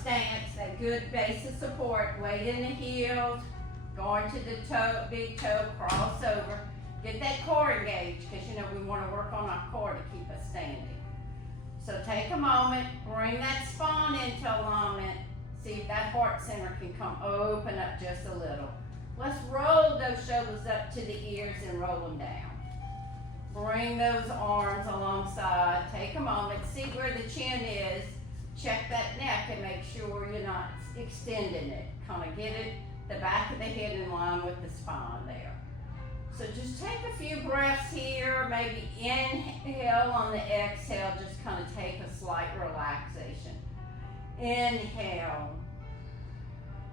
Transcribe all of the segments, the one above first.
stance, that good base of support, weight in the heels, going to the toe, big toe, cross over. Get that core engaged, because you know we want to work on our core to keep us standing. So take a moment, bring that spine into alignment. See if that heart center can come open up just a little. Let's roll those shoulders up to the ears and roll them down. Bring those arms alongside. Take a moment, see where the chin is. Check that neck and make sure you're not extending it. Kind of get it, the back of the head in line with the spine there. So just take a few breaths here, maybe inhale on the exhale, just kind of take a slight relaxation. Inhale,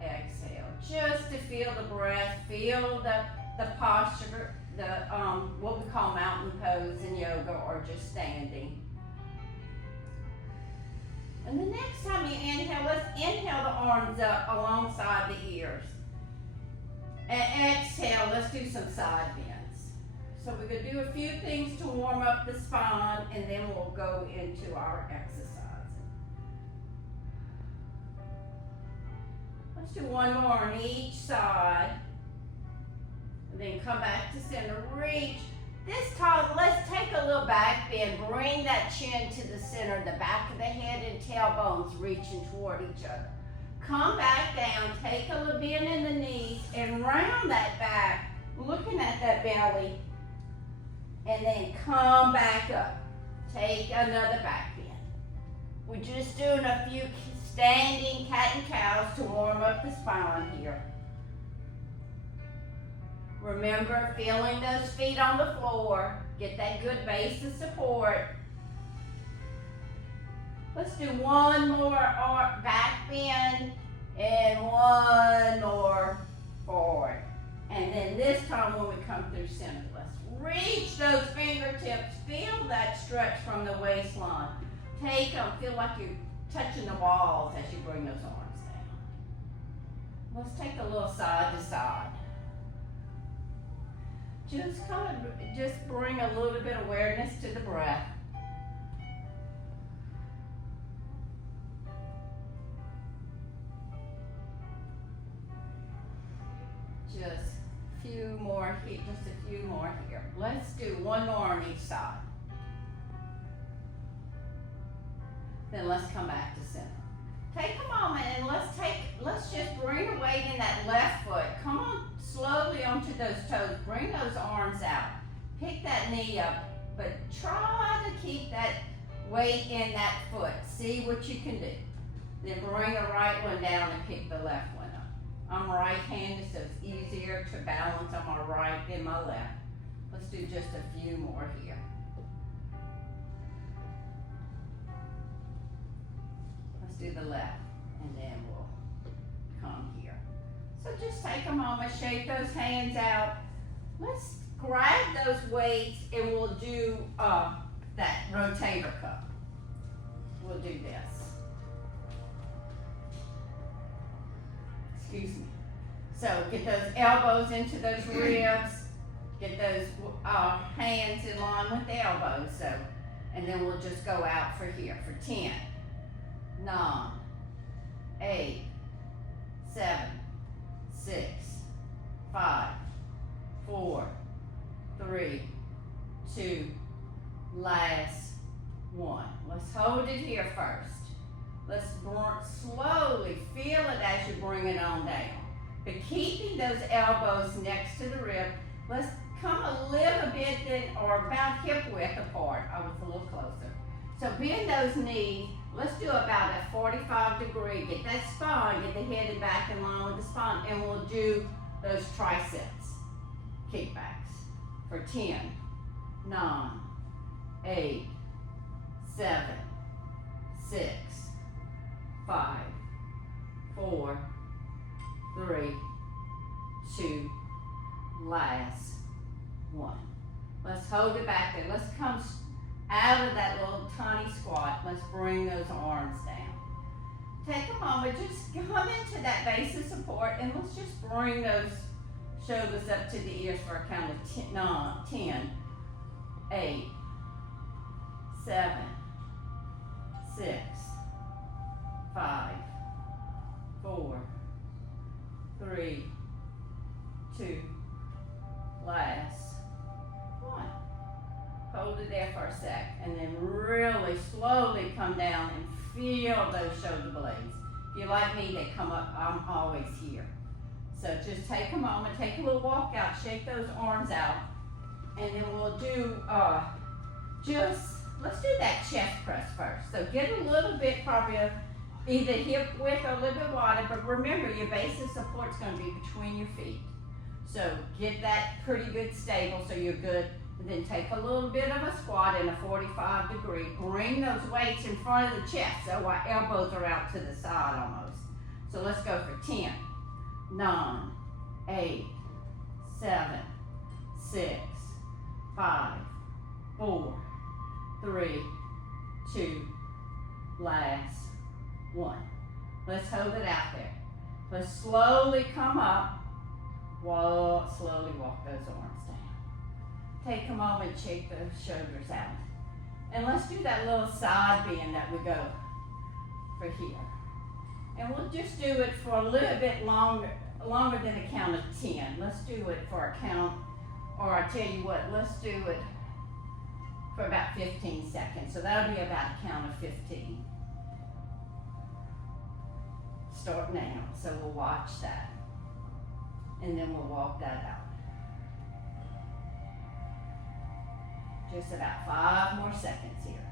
exhale, just to feel the breath, feel the posture, what we call mountain pose in yoga or just standing. And the next time you inhale, let's inhale the arms up alongside the ears. And exhale, let's do some side bends. So we're going to do a few things to warm up the spine, and then we'll go into our exercise. Let's do one more on each side. And then come back to center, reach. This time, let's take a little back bend. Bring that chin to the center, the back of the head and tailbones reaching toward each other. Come back down, take a little bend in the knees and round that back, looking at that belly, and then come back up. Take another back bend. We're just doing a few standing cat and cows to warm up the spine here. Remember, feeling those feet on the floor. Get that good base of support. Let's do one more back bend and one more forward. And then this time when we come through center, let's reach those fingertips. Feel that stretch from the waistline. Take them. Feel like you're touching the walls as you bring those arms down. Let's take a little side to side. Just bring a little bit of awareness to the breath. Just a few more here. Let's do one more on each side. Then let's come back to center. Take a moment and let's just bring a weight in that left foot. Come on slowly onto those toes. Bring those arms out. Pick that knee up, but try to keep that weight in that foot. See what you can do. Then bring the right one down and pick the left one up. I'm right-handed, so it's easier to balance on my right than my left. Let's do just a few more here. Let's do the left, and then we'll come here. So just take a moment, shake those hands out. Let's grab those weights, and we'll do that rotator cuff. We'll do this. Excuse me. So get those elbows into those ribs. Get those hands in line with the elbows. So, and then we'll just go out for here for 10, 9, 8, 7, 6, 5, 4, 3, 2, last one. Let's hold it here first. Let's slowly feel it as you bring it on down. But keeping those elbows next to the rib, let's come a little bit or about hip width apart. I was a little closer. So bend those knees. Let's do about a 45 degree. Get that spine, get the head and back in line with the spine, and we'll do those triceps kickbacks for 10, 9, 8, 7, 6, 5, 4, 3, 2, last one. Let's hold it back there. Let's come out of that little tiny squat. Let's bring those arms down. Take a moment, just come into that base of support, and let's just bring those shoulders up to the ears for a count of 10, 8, 7, 6, 5, 4, 3, 2, last, 1. Hold it there for a sec, and then really slowly come down and feel those shoulder blades. If you're like me, they come up, I'm always here. So just take a moment, take a little walk out, shake those arms out, and then we'll do, let's do that chest press first. So get a little bit, probably either hip width or a little bit wider, but remember your base of support is going to be between your feet. So get that pretty good stable so you're good. And then take a little bit of a squat in a 45 degree. Bring those weights in front of the chest so our elbows are out to the side almost. So let's go for 10, 9, 8, 7, 6, 5, 4, 3, 2, last, 1. Let's hold it out there. Let's slowly come up. Slowly walk those arms down. Take a moment, shake those shoulders out. And let's do that little side bend that we go for here. And we'll just do it for a little bit longer than a count of 10. Let's do it for a count, or I tell you what, let's do it for about 15 seconds. So that'll be about a count of 15. Start now, so we'll watch that. And then we'll walk that out. Just about 5 more seconds here.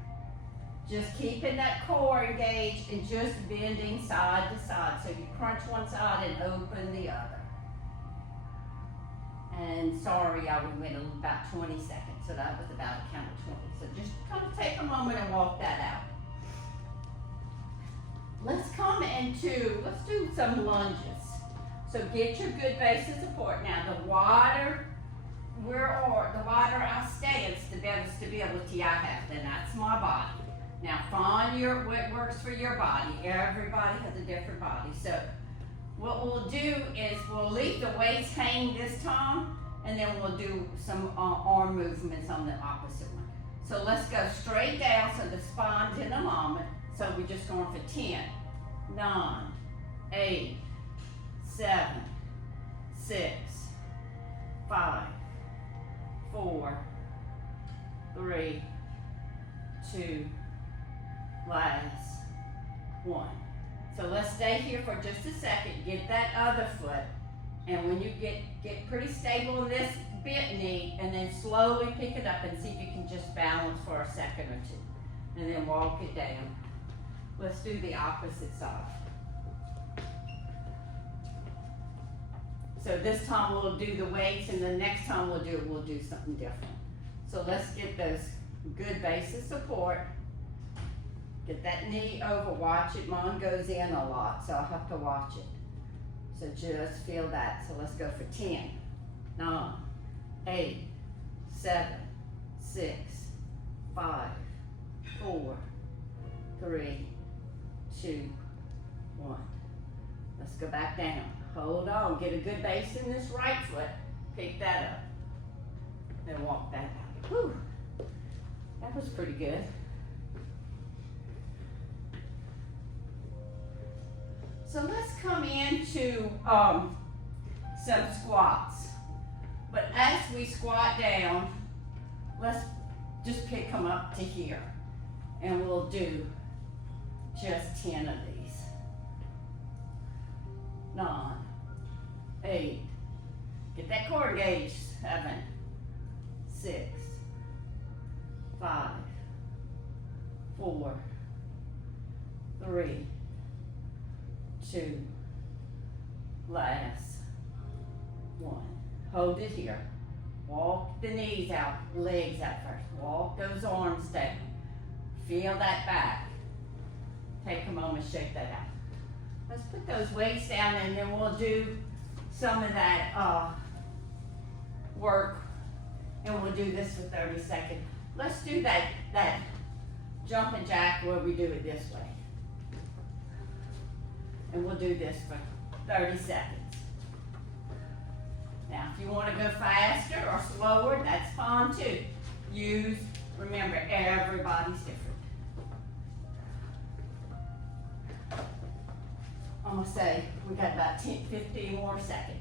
Just keeping that core engaged and just bending side to side. So you crunch one side and open the other. And sorry, we went about 20 seconds. So that was about a count of 20. So just kind of take a moment and walk that out. Let's do some lunges. So get your good base of support. Now the wider I stance, the better stability I have. Then that's my body. Now find what works for your body. Everybody has a different body. So what we'll do is we'll leave the weights hang this time, and then we'll do some arm movements on the opposite one. So let's go straight down so the spine's in alignment. So we're just going for 10, 9, 8, 7, 6, 5, 4, 3, 2, last, 1. So let's stay here for just a second. Get that other foot, and when you get pretty stable in this bent knee, and then slowly pick it up and see if you can just balance for a second or two, and then walk it down. Let's do the opposite side. So this time we'll do the weights, and the next time we'll do something different. So let's get those good base of support. Get that knee over, watch it. Mine goes in a lot, so I'll have to watch it. So just feel that. So let's go for 10, 9, 8, 7, 6, 5, 4, 3, 2, 1. Let's go back down. Hold on, get a good base in this right foot. Pick that up. Then walk that out. Whew. That was pretty good. So let's come into some squats. But as we squat down, let's just pick them up to here. And we'll do just 10 of these. 9, 8, get that core engaged. 7, 6, 5, 4, 3, 2, last, 1. Hold it here. Walk the knees out, legs out first. Walk those arms down. Feel that back. Take a moment, shake that out. Let's put those weights down, and then we'll do some of that work, and we'll do this for 30 seconds. Let's do that jumping jack where we do it this way. And we'll do this for 30 seconds. Now, if you want to go faster or slower, that's fine too. Remember, everybody's different. I'm gonna say we got about 10, 15 more seconds.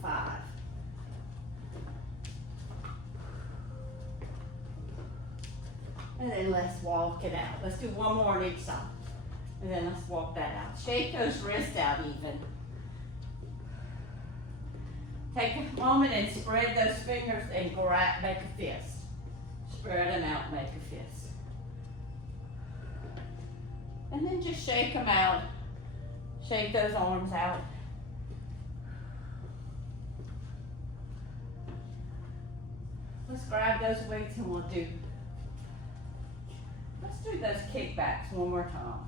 Five. And then let's walk it out. Let's do one more on each side. And then let's walk that out. Shake those wrists out even. Take a moment and spread those fingers and grab, make a fist. Spread them out, make a fist. And then just shake them out. Shake those arms out. Let's grab those weights and let's do those kickbacks one more time.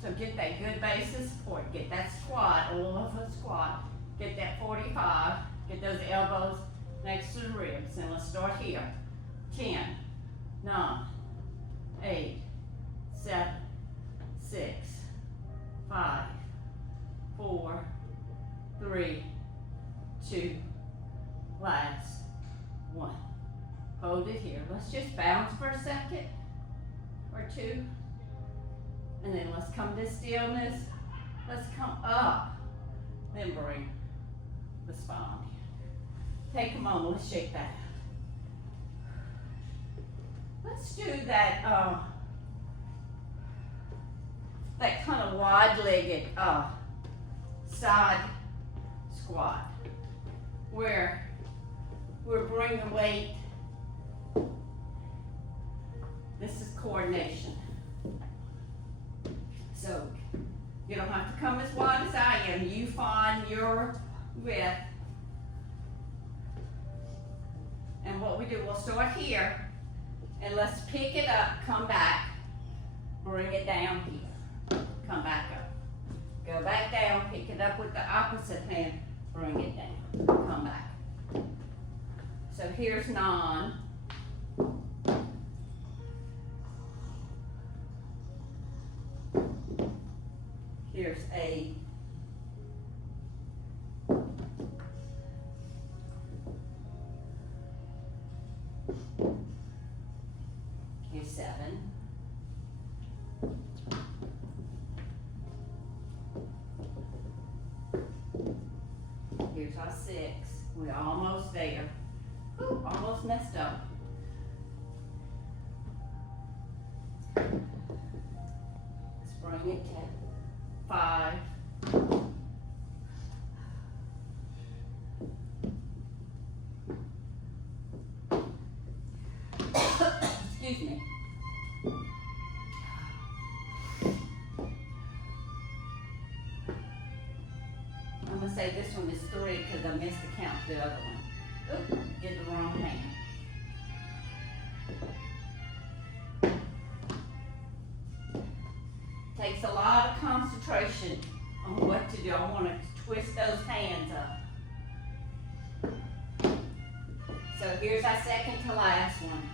So get that good base of support. Get that squat, all of a squat. Get that 45. Get those elbows next to the ribs. And let's start here. 10, 9, 8, 7, 6, 5, 4, 3, 2, last 1. Hold it here. Let's just bounce for a second or two. And then let's come to stillness. Let's come up. Then bring the spine. Take a moment. Let's shake that. Let's do that that kind of wide-legged side squat where we're bringing the weight. This is coordination. So you don't have to come as wide as I am. You find your width. And what we do, we'll start here. And let's pick it up, come back, bring it down here. Come back up. Go back down, pick it up with the opposite hand, bring it down. Come back. So here's 9. Here's 8. Here's 7. Here's our 6. We're almost there. Ooh, almost messed up. Let's bring it to 5. Excuse me. I'm gonna say this one is 3 because I missed the count the other one. Oop, get the wrong hand. Takes a lot of concentration on what to do. I want to twist those hands up. So here's our second to last one.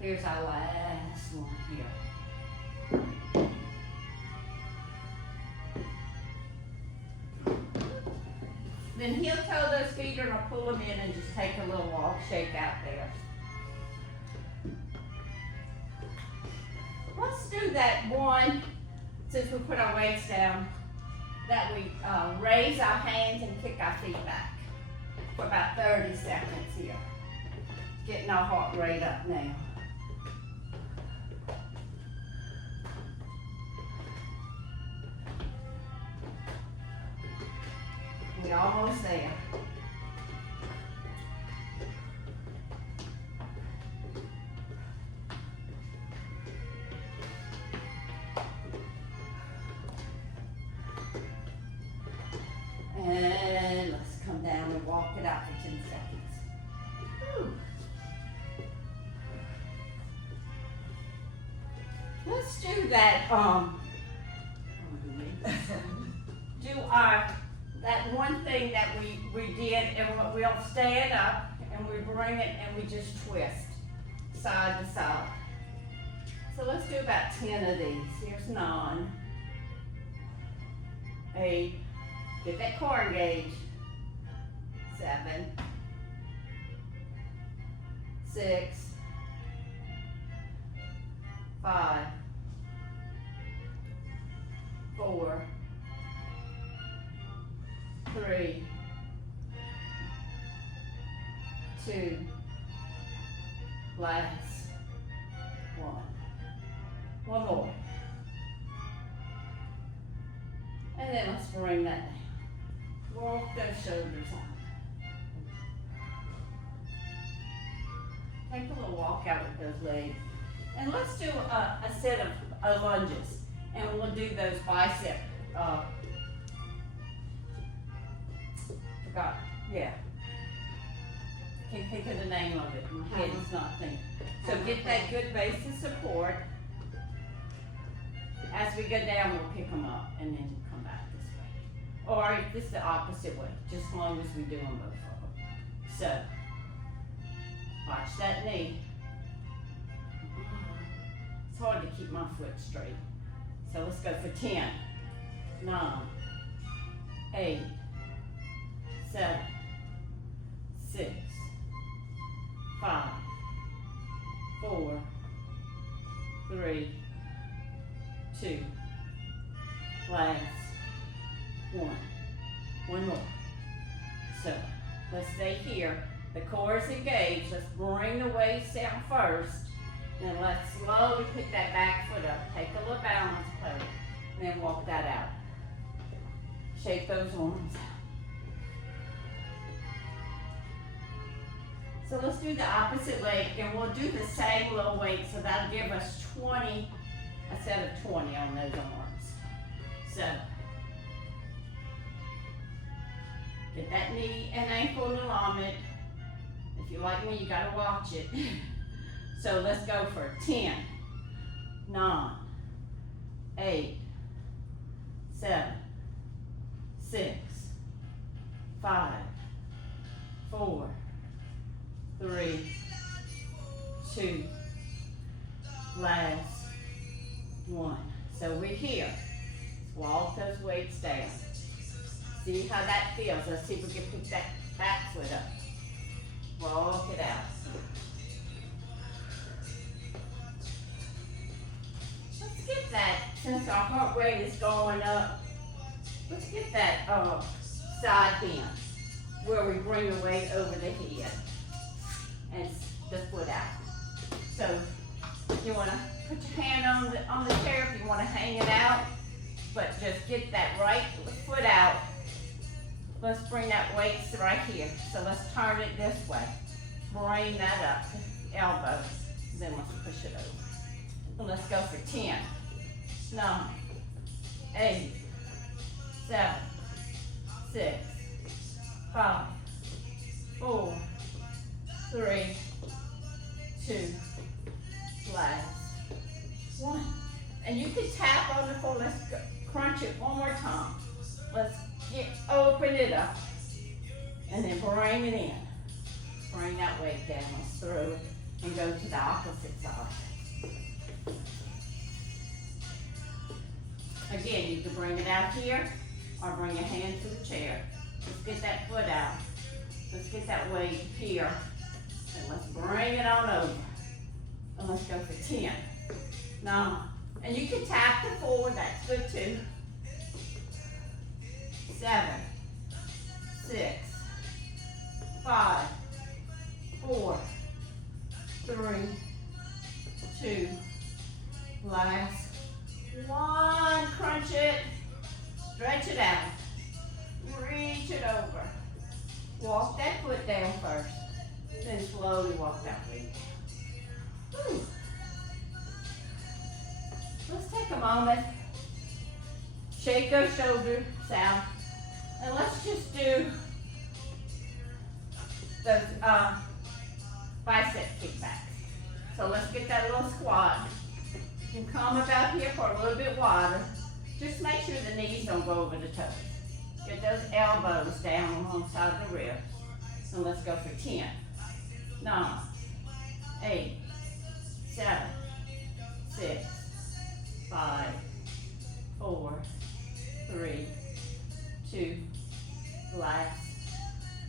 Here's our last one here. Then heel toe those feet and I'll pull them in and just take a little walk, shake out there. Let's do that one, since we put our weights down, that we raise our hands and kick our feet back for about 30 seconds here. Getting our heart rate up now. We're almost there. And let's come down and walk it out for 10 seconds. Whew. Let's do that, that one thing that we did, and we'll stand up and we bring it and we just twist side to side. So let's do about 10 of these. Here's 9, 8, get that core engaged, 7, 6, 5, 4, 3, 2, last, 1. One more. And then let's bring that down. Walk those shoulders on. Take a little walk out with those legs. And let's do a set of lunges. And we'll do those bicep, forgot, yeah. Can't think of the name of it, my head is not thinking. So get that good base of support. As we go down, we'll pick them up and then come back this way. Or this is the opposite way, just as long as we do them both of them. So, watch that knee. It's hard to keep my foot straight. So let's go for 10, 9, 8, 7, 6, 5, 4, 3, 2, last, 1. One more. So let's stay here. The core is engaged. Let's bring the weights down first. Then let's slowly pick that back foot up. Take a little balance pose. And then walk that out. Shake those arms out. So let's do the opposite leg, and we'll do the same little weight, so that'll give us 20, a set of 20 on those arms. So, get that knee and ankle in alignment. If you like me, you gotta watch it. So let's go for 10, 9, 8, 7, 6, 5, 4, 3, 2, last, 1. So we're here. Let's walk those weights down. See how that feels. Let's see if we can pick that back foot up. Walk it out. Let's get that, since our heart rate is going up, let's get that side bend where we bring the weight over the head and the foot out. So you want to put your hand on the chair if you want to hang it out, but just get that right foot out. Let's bring that weight right here. So let's turn it this way. Bring that up to elbow. Then let's push it over. And let's go for 10, 9, 8, 7, 6, 5, 4, 3, 2, last, 1. And you can tap on the floor. Let's go, crunch it one more time. Let's open it up. And then bring it in. Bring that weight down. Let's throw it and go to the opposite side. Again, you can bring it out here or bring your hand to the chair. Let's get that foot out. Let's get that weight here. And let's bring it on over. And let's go for 10, 9. And you can tap the floor, that's good too. 7, 6, 5, 4, 3, 2, last, 1. Crunch it, stretch it out, reach it over. Walk that foot down first, then slowly walk that way down. Whew. Let's take a moment, shake those shoulders out, and let's just do those bicep kickbacks. So let's get that little squat. You can come about here for a little bit wider. Just make sure the knees don't go over the toes. Get those elbows down alongside the ribs. And let's go for 10, 9, 8, 7, 6, 5, 4, 3, 2, last,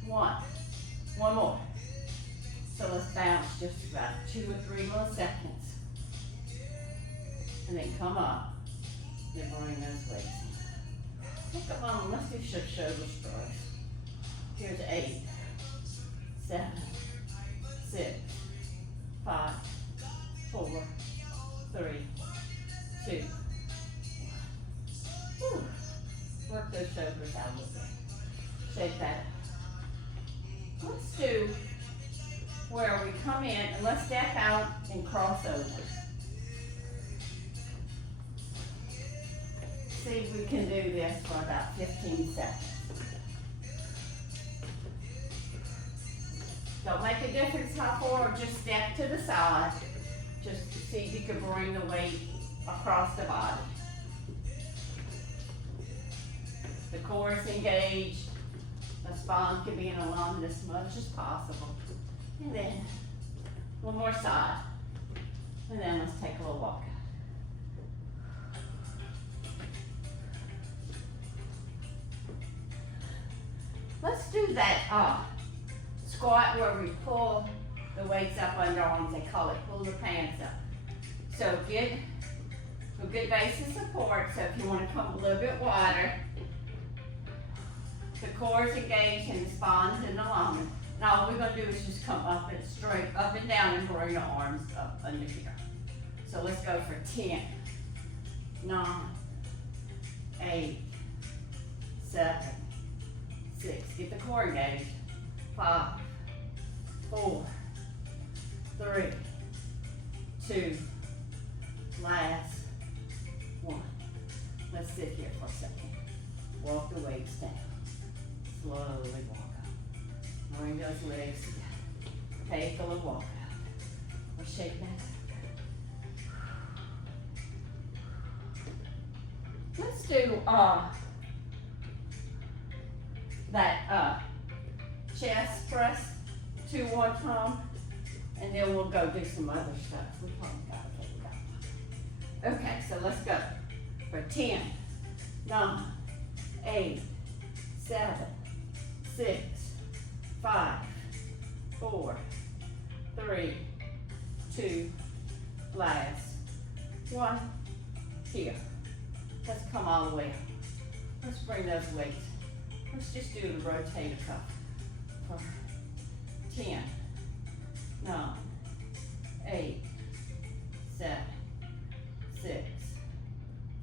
1. 2 or 3 more seconds. And then come up. Then bring those weights in. Look at Mama, let's do shoulder shrugs. Here's 8, 7, 6, 5, 4, 3, 2. Whew. Work those shoulders out a little bit. Shake that up. Let's do where we come in and let's step out and cross over. See if we can do this for about 15 seconds. Don't make a difference how far, just step to the side, just to see if you can bring the weight across the body. The core is engaged, the spine can be in alignment as much as possible. And then, one more side. And then let's take a little walk out. Let's do that squat where we pull the weights up under arms. They call it pull the pants up. So get a good base of support. So if you want to come a little bit wider, the core is engaged and the spine's in alignment. Now all we're going to do is just come up and straight, up and down, and bring the arms up under here. So let's go for 10, 9, 8, 7, 6. Get the core engaged. 5, 4, 3, 2, last 1. Let's sit here for a second. Walk the weights down. Slowly walk up. Bring those legs together. Take a little walk out. Or shake that up. Let's do that chest press 2 one time, and then we'll go do some other stuff. We probably gotta take it out. Okay, so let's go for 10, 9, 8, 7, 6, 5, 4, 3, 2, last 1. Here. Let's come all the way up. Let's bring those weights. Let's just do the rotator cuff for 10, 9, 8, 7, 6,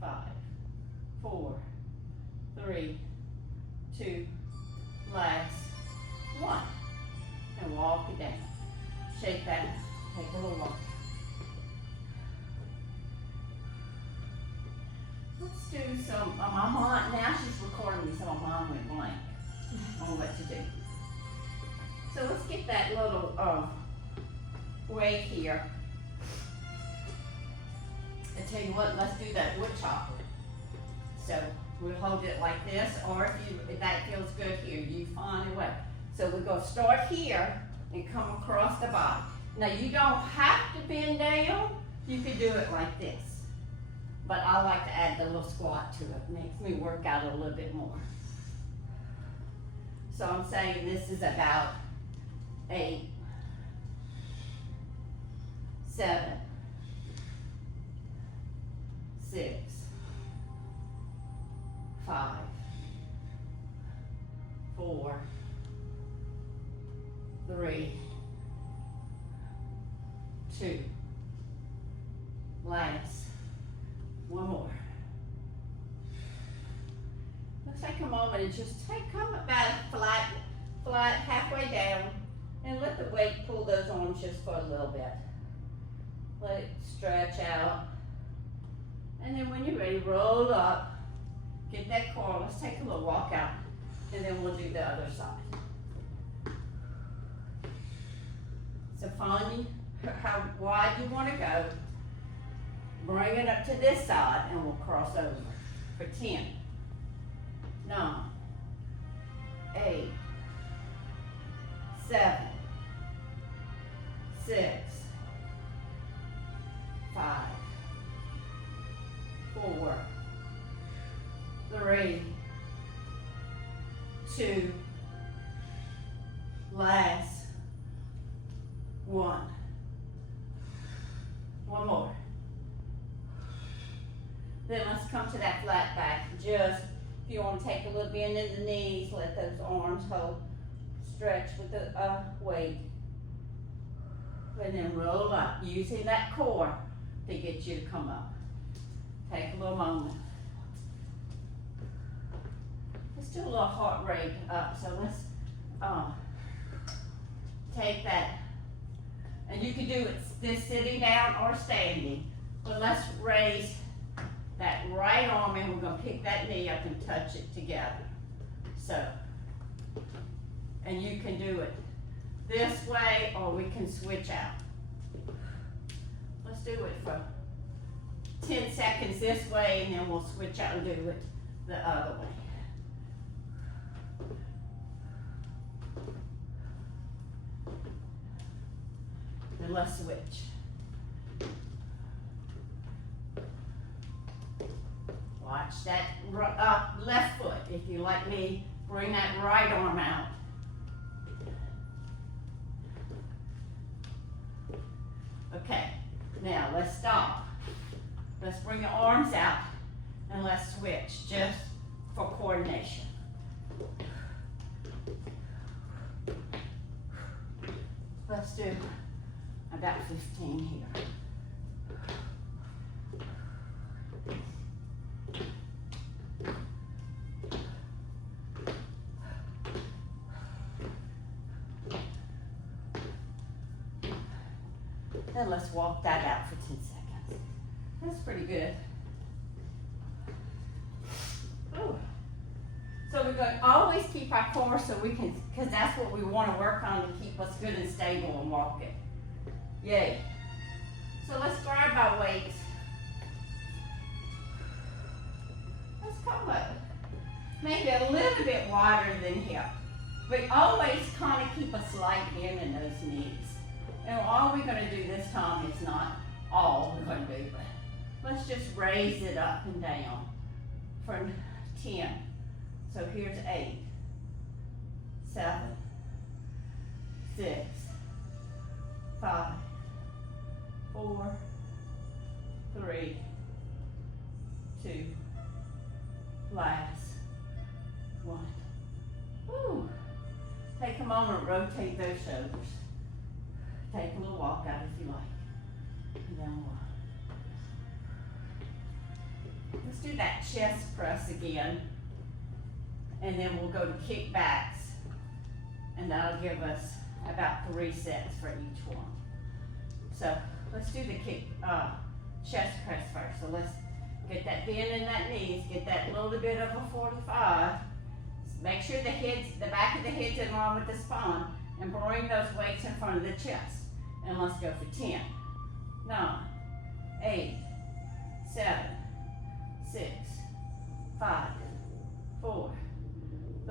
5, 4, 3, 2, last 1. And walk it down. Shake that. Take a little walk. Let's do some, my mom, now she's recording me, so my mom went blank on what to do. So let's get that little weight here. I tell you what, let's do that wood chopper. So we'll hold it like this, or if that feels good here, you find a way. So we're going to start here and come across the body. Now you don't have to bend down, you can do it like this. But I like to add the little squat to it. Makes me work out a little bit more. So I'm saying this is about 8, 7, 6, 5, 4, 3, 2, last. 1 more. Let's take a moment and just come about flat, halfway down, and let the weight pull those arms just for a little bit. Let it stretch out. And then when you're ready, roll up, get that core. Let's take a little walk out, and then we'll do the other side. So find how wide you want to go. Bring it up to this side and we'll cross over for 10, 9, 8, 7, 6, 5, 4, 3, 2, last 1. let's come to that flat back. Just, if you want to take a little bend in the knees, let those arms hold, stretch with the weight. And then roll up, using that core to get you to come up. Take a little moment. Let's do a little heart rate up. So let's take that. And you can do it this sitting down or standing. But let's raise that right arm and we're gonna pick that knee up and touch it together. So, and you can do it this way or we can switch out. Let's do it for 10 seconds this way and then we'll switch out and do it the other way. Then let's switch. Watch that left foot. If you like me, bring that right arm out. Okay, now let's stop. Let's bring the arms out and let's switch just for coordination. Let's do about 15 here. Then let's walk that out for 10 seconds. That's pretty good. Ooh. So we're going to always keep our core so we can, because that's what we want to work on to keep us good and stable and walking. Yay. So let's grab our weights. Let's come up. Maybe a little bit wider than here. But always kind of keep a slight bend in those knees. And all we're going to do this time is not all we're going to do, but let's just raise it up and down from 10. So here's 8, 7, 6, 5, 4, 3, 2, last, 1. Woo. Take a moment, rotate those shoulders. Take a little walk out if you like. And then let's do that chest press again. And then we'll go to kickbacks. And that'll give us about 3 sets for each one. So let's do the chest press first. So let's get that bend in that knees, get that little bit of a 45. Make sure the back of the head's in line with the spine. And bring those weights in front of the chest. And let's go for 10, 9, 8, 7, 6, 5, 4,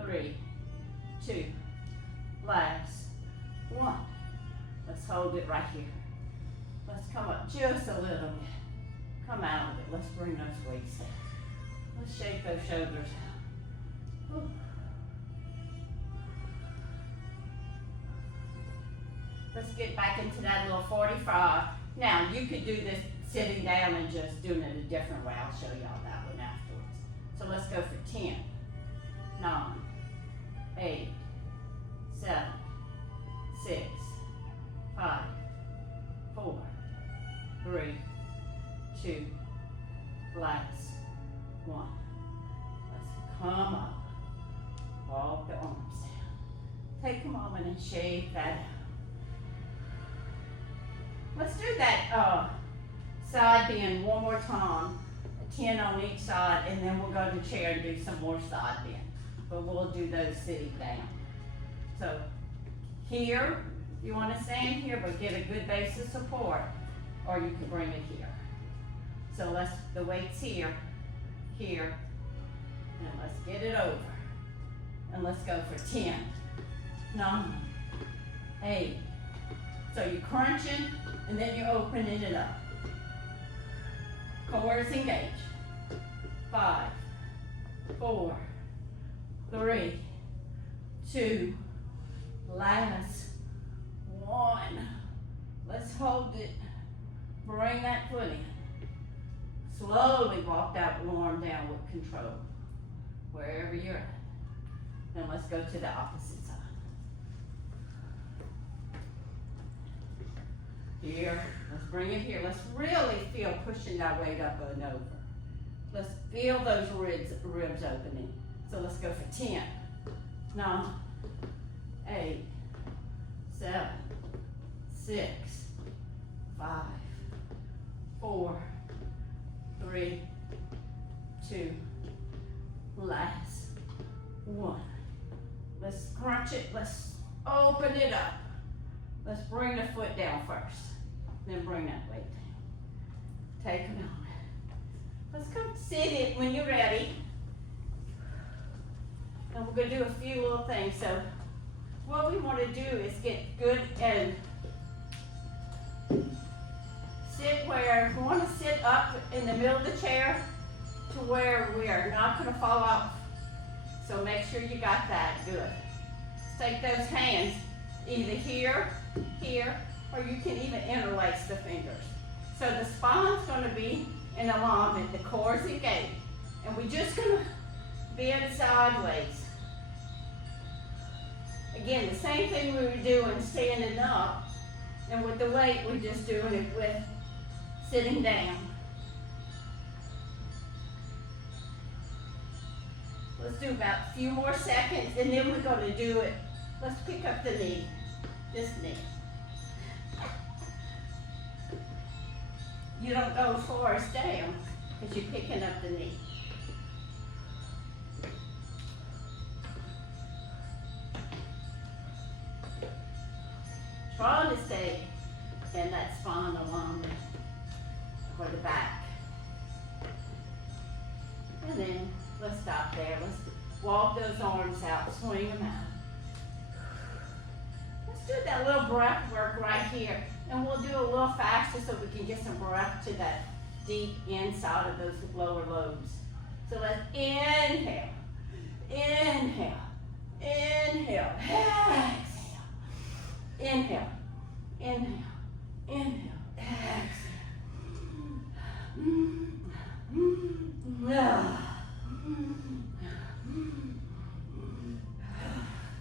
3, 2, last, 1. Let's hold it right here. Let's come up just a little bit. Come out of it. Let's bring those weights down. Let's shake those shoulders out. Whew. Let's get back into that little 45. Now, you could do this sitting down and just doing it a different way. I'll show y'all that one afterwards. So let's go for 10, 9, 8, 7, 6, 5, 4, 3, 2, last, 1. Let's come up. Walk the arms down. Take a moment and shake that out. Let's do that side bend one more time, 10 on each side, and then we'll go to chair and do some more side bend. But we'll do those sitting down. So here, you want to stand here, but get a good base of support, or you can bring it here. So the weight's here, here, and let's get it over. And let's go for 10, 9, 8. So you're crunching, and then you're opening it up. Core is engaged. 5, 4, 3, 2, last, 1. Let's hold it. Bring that foot in. Slowly walk that arm down with control, wherever you're at. Then let's go to the opposite side. Here, let's bring it here. Let's really feel pushing that weight up and over. Let's feel those ribs opening. So let's go for 10, 9, 8, 7, 6, 5, 4, 3, 2, last 1. Let's crunch it. Let's open it up. Let's bring the foot down first. Then bring that weight down. Take it on. Let's come sit it when you're ready. And we're going to do a few little things. So what we want to do is get good and sit where we want to sit up in the middle of the chair to where we are not going to fall off. So make sure you got that good. Let's take those hands either here, or you can even interlace the fingers. So the spine's going to be in alignment, the core's engaged, and we're just going to bend sideways. Again, the same thing we were doing standing up, and with the weight, we're just doing it with sitting down. Let's do about a few more seconds, and then we're going to do it. Let's pick up the knee, this knee. You don't go as far as down because you're picking up the knee. Trying to stay in that spine alignment for the back. And then let's stop there. Let's walk those arms out, swing them out. Let's do that little breath work right here. And we'll do a little faster so we can get some breath to that deep inside of those lower lobes. So let's inhale, inhale, inhale, exhale, inhale, inhale, inhale, exhale.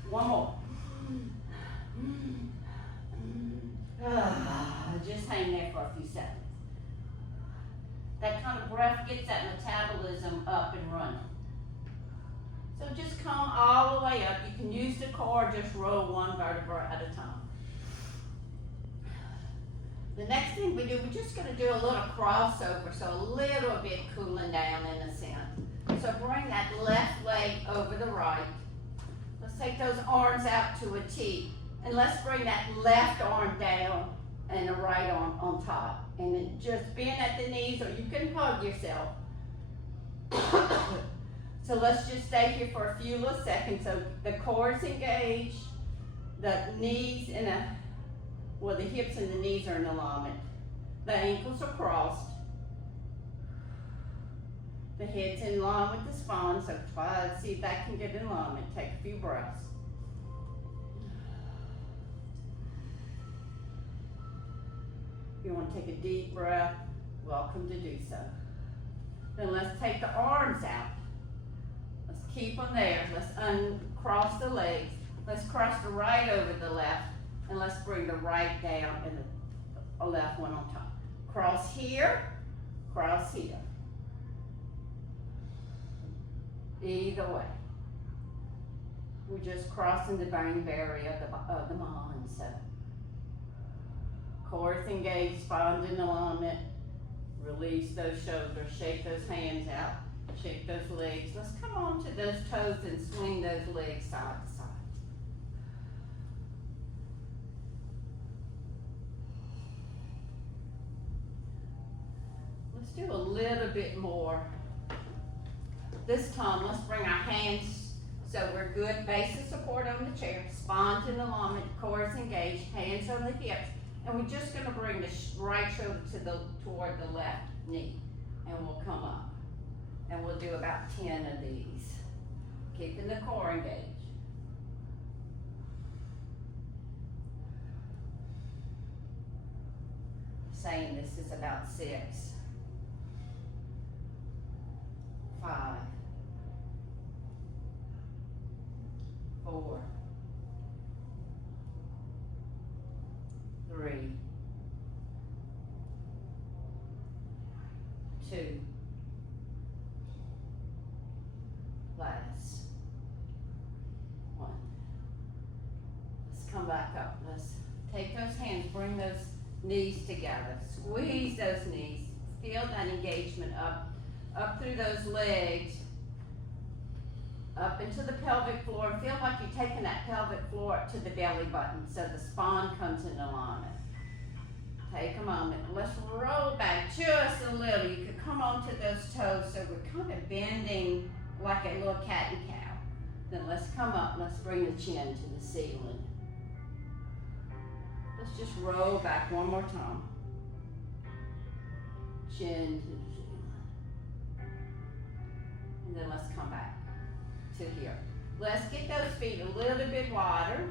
One more. Just hang there for a few seconds. That kind of breath gets that metabolism up and running. So just come all the way up. You can use the core, just roll one vertebra at a time. The next thing we do, we're just going to do a little crossover, so a little bit cooling down in a sense. So bring that left leg over the right. Let's take those arms out to a T. And let's bring that left arm down and the right arm on top. And then just bend at the knees, or you can hug yourself. So let's just stay here for a few little seconds. So the core's engaged, the knees and the hips and the knees are in alignment. The ankles are crossed. The head's in line with the spine, so try to see if that can get in alignment. Take a few breaths. If you want to take a deep breath, welcome to do so. Then let's take the arms out. Let's keep them there. Let's uncross the legs. Let's cross the right over the left, and let's bring the right down and the left one on top. Cross here, cross here. Either way. We're just crossing the brain barrier of the mind. So, core's engaged, spine's in alignment. Release those shoulders, shake those hands out, shake those legs. Let's come on to those toes and swing those legs side to side. Let's do a little bit more. This time, let's bring our hands so we're good. Base of support on the chair, spine's in alignment, core is engaged, hands on the hips, and we're just going to bring the right shoulder toward the left knee, and we'll come up, and we'll do about 10 of these, keeping the core engaged. Saying this is about 6. 5, 4, 3, 2, last, 1. Let's come back up. Let's take those hands, bring those knees together. Squeeze those knees. Feel that engagement up through those legs, up into the pelvic floor. Feel like you're taking that pelvic floor up to the belly button so the spine comes in alignment. Take a moment. Let's roll back just a little. You could come onto those toes so we're kind of bending like a little cat and cow. Then let's come up. Let's bring the chin to the ceiling. Let's just roll back one more time. Chin to the ceiling. And then let's come back to here. Let's get those feet a little bit wider.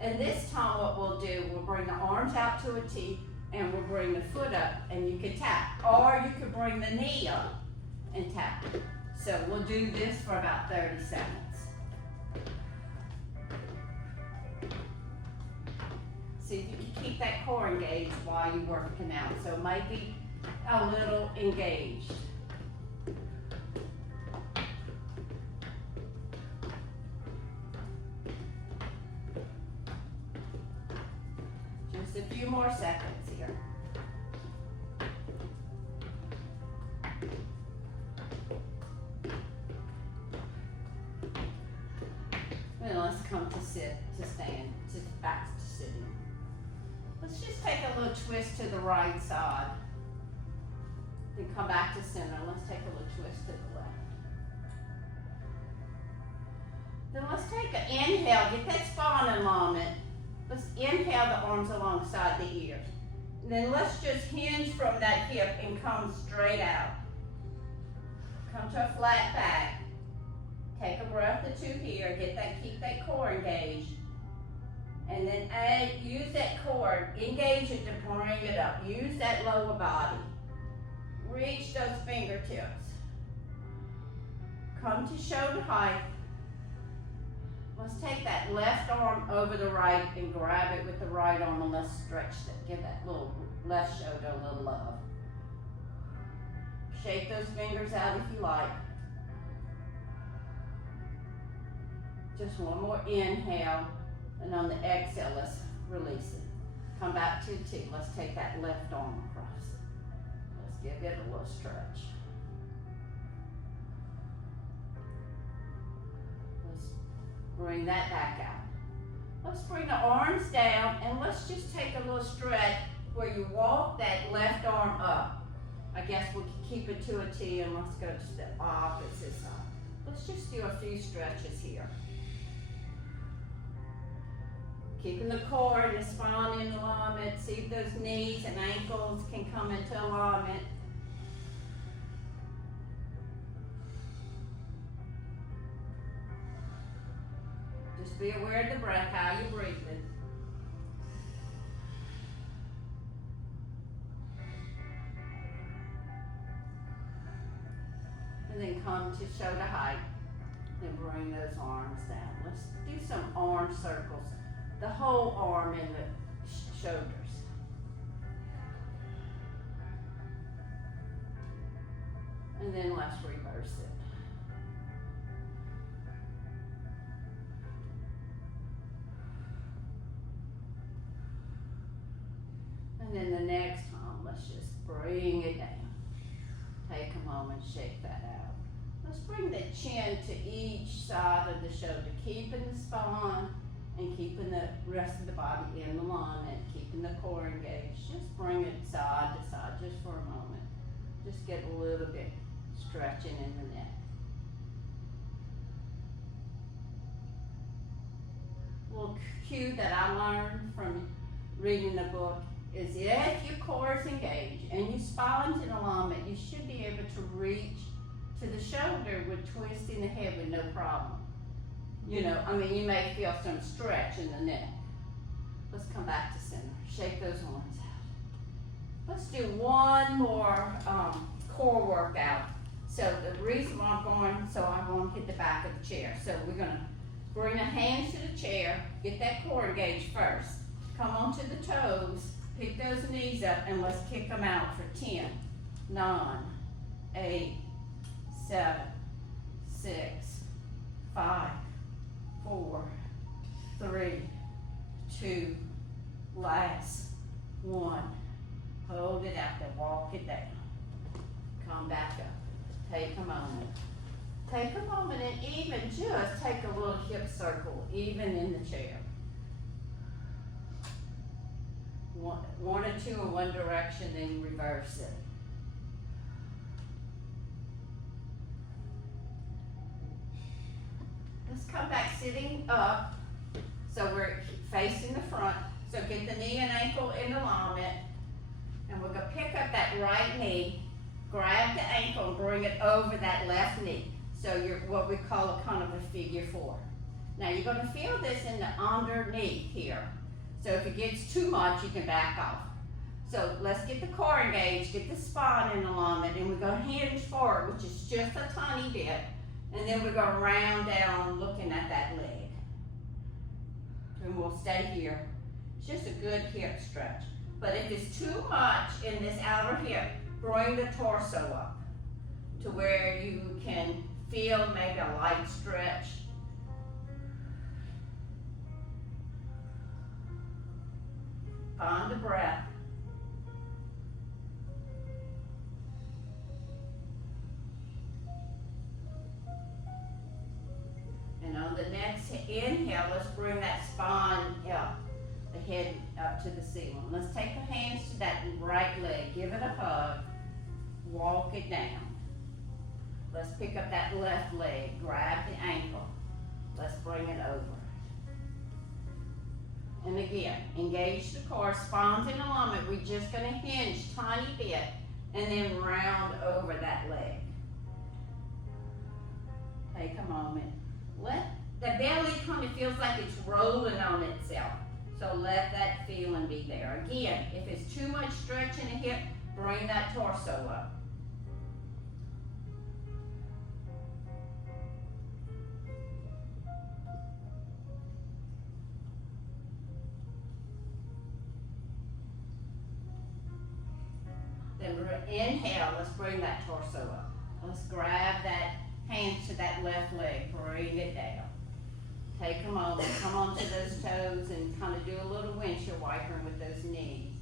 And this time what we'll do, we'll bring the arms out to a T and we'll bring the foot up and you can tap. Or you can bring the knee up and tap it. So we'll do this for about 30 seconds. See if you can keep that core engaged while you're working out. So maybe a little engaged. Just a few more seconds here. And let's come to sit, to stand, to back to sitting. Let's just take a little twist to the right side. Then come back to center. Let's take a little twist to the left. Then let's take an inhale. Get that spine alignment. Let's inhale the arms alongside the ears. And then let's just hinge from that hip and come straight out. Come to a flat back. Take a breath or two here. Keep that core engaged. And then use that core, engage it to bring it up. Use that lower body. Reach those fingertips. Come to shoulder height. Let's take that left arm over the right and grab it with the right arm and let's stretch that. Give that little left shoulder a little love. Shake those fingers out if you like. Just one more inhale. And on the exhale, let's release it. Come back to T. Let's take that left arm across. Let's give it a little stretch. Let's bring that back out. Let's bring the arms down and let's just take a little stretch where you walk that left arm up. I guess we can keep it to a T and let's go to the opposite side. Let's just do a few stretches here. Keeping the core and the spine in alignment. See if those knees and ankles can come into alignment. Just be aware of the breath, how you're breathing. And then come to shoulder height. Then bring those arms down. Let's do some arm circles. The whole arm and the shoulders. And then let's reverse it. And then the next time, let's just bring it down. Take a moment, shake that out. Let's bring the chin to each side of the shoulder, keeping the spine and keeping the rest of the body in alignment, keeping the core engaged. Just bring it side to side just for a moment. Just get a little bit stretching in the neck. A little cue that I learned from reading the book is if your core is engaged and your spine's in alignment, you should be able to reach to the shoulder with twisting the head with no problem. You know, I mean, you may feel some stretch in the neck. Let's come back to center. Shake those arms out. Let's do one more core workout. So the reason why I'm going, so I want to hit the back of the chair. So we're gonna bring the hands to the chair, get that core engaged first. Come onto the toes, pick those knees up, and let's kick them out for 10, 9, 8, 7, 6, 5, 4, 3, 2, last, 1. Hold it out there, walk it down. Come back up. Take a moment. Take a moment and even just take a little hip circle, even in the chair. One or two in one direction, then reverse it. Let's come back sitting up, so we're facing the front. So get the knee and ankle in alignment, and we're gonna pick up that right knee, grab the ankle and bring it over that left knee. So you're what we call a kind of a figure 4. Now you're gonna feel this in the underneath here. So if it gets too much, you can back off. So let's get the core engaged, get the spine in alignment, and we're gonna hinge forward, which is just a tiny bit. And then we're gonna round down looking at that leg. And we'll stay here. It's just a good hip stretch. But if it's too much in this outer hip, bring the torso up to where you can feel maybe a light stretch. Find the breath. And on the next inhale, let's bring that spine up, the head up to the ceiling. Let's take the hands to that right leg, give it a hug, walk it down. Let's pick up that left leg, grab the ankle. Let's bring it over. And again, engage the core, spines in alignment. We're just gonna hinge tiny bit and then round over that leg. Take a moment. Let the belly kind of feels like it's rolling on itself. So let that feeling be there. Again, if it's too much stretch in the hip, bring that torso up. Then inhale, let's bring that torso up. Let's grab that hands to that left leg, bring it down. Take a moment, come onto those toes and kind of do a little windshield wipering with those knees.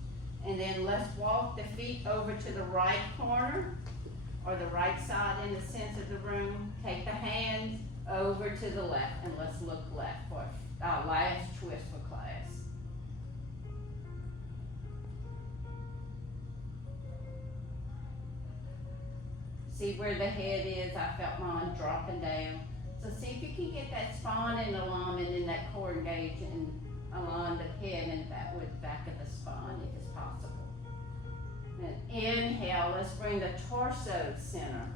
And then let's walk the feet over to the right corner or the right side in the center of the room. Take the hands over to the left and let's look left for our last twist for class. See where the head is? I felt mine dropping down. So see if you can get that spine in alignment and that core engaged and align the head and that with the back of the spine if it's possible. And inhale, let's bring the torso center.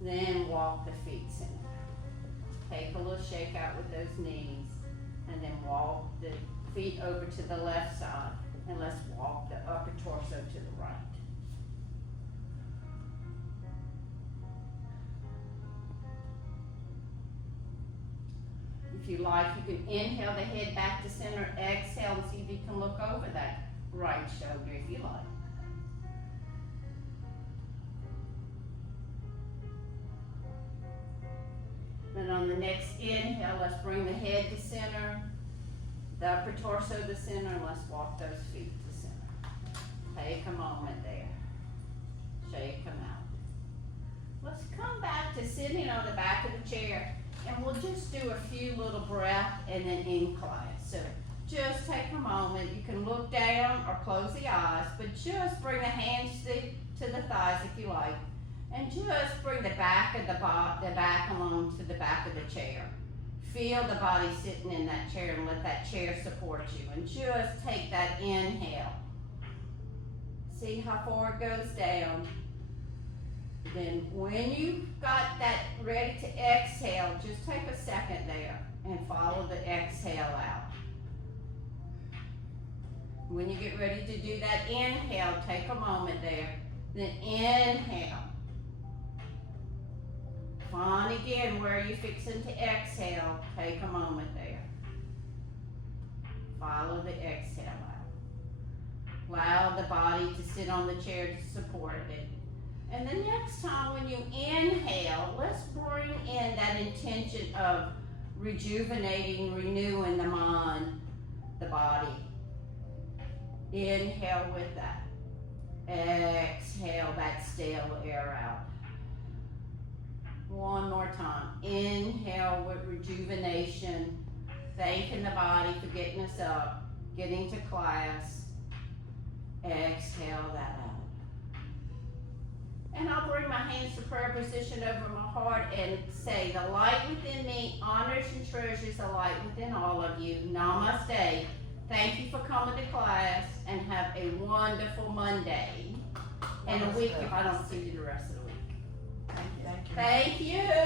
Then walk the feet center. Take a little shake out with those knees and then walk the feet over to the left side and let's walk the upper torso to the right. If you like, you can inhale the head back to center, exhale and see if you can look over that right shoulder if you like. Then on the next inhale, let's bring the head to center, the upper torso to center, and let's walk those feet to center. Take a moment there. Shake them out. Let's come back to sitting on the back of the chair. And we'll just do a few little breaths and then in class. So just take a moment. You can look down or close the eyes, but just bring the hands to the thighs if you like. And just bring the back of the back along to the back of the chair. Feel the body sitting in that chair and let that chair support you. And just take that inhale. See how far it goes down. Then when you've got that ready to exhale, just take a second there and follow the exhale out. When you get ready to do that inhale, take a moment there. Then inhale. Define again where you're fixing to exhale. Take a moment there. Follow the exhale out. Allow the body to sit on the chair to support it. And the next time when you inhale, let's bring in that intention of rejuvenating, renewing the mind, the body. Inhale with that. Exhale that stale air out. One more time. Inhale with rejuvenation, thanking the body for getting us up, getting to class. Exhale that out. And I'll bring my hands to prayer position over my heart and say, the light within me honors and treasures the light within all of you. Namaste. Thank you for coming to class, and have a wonderful Monday and a week if I don't see you the rest of the week. Thank you. Thank you.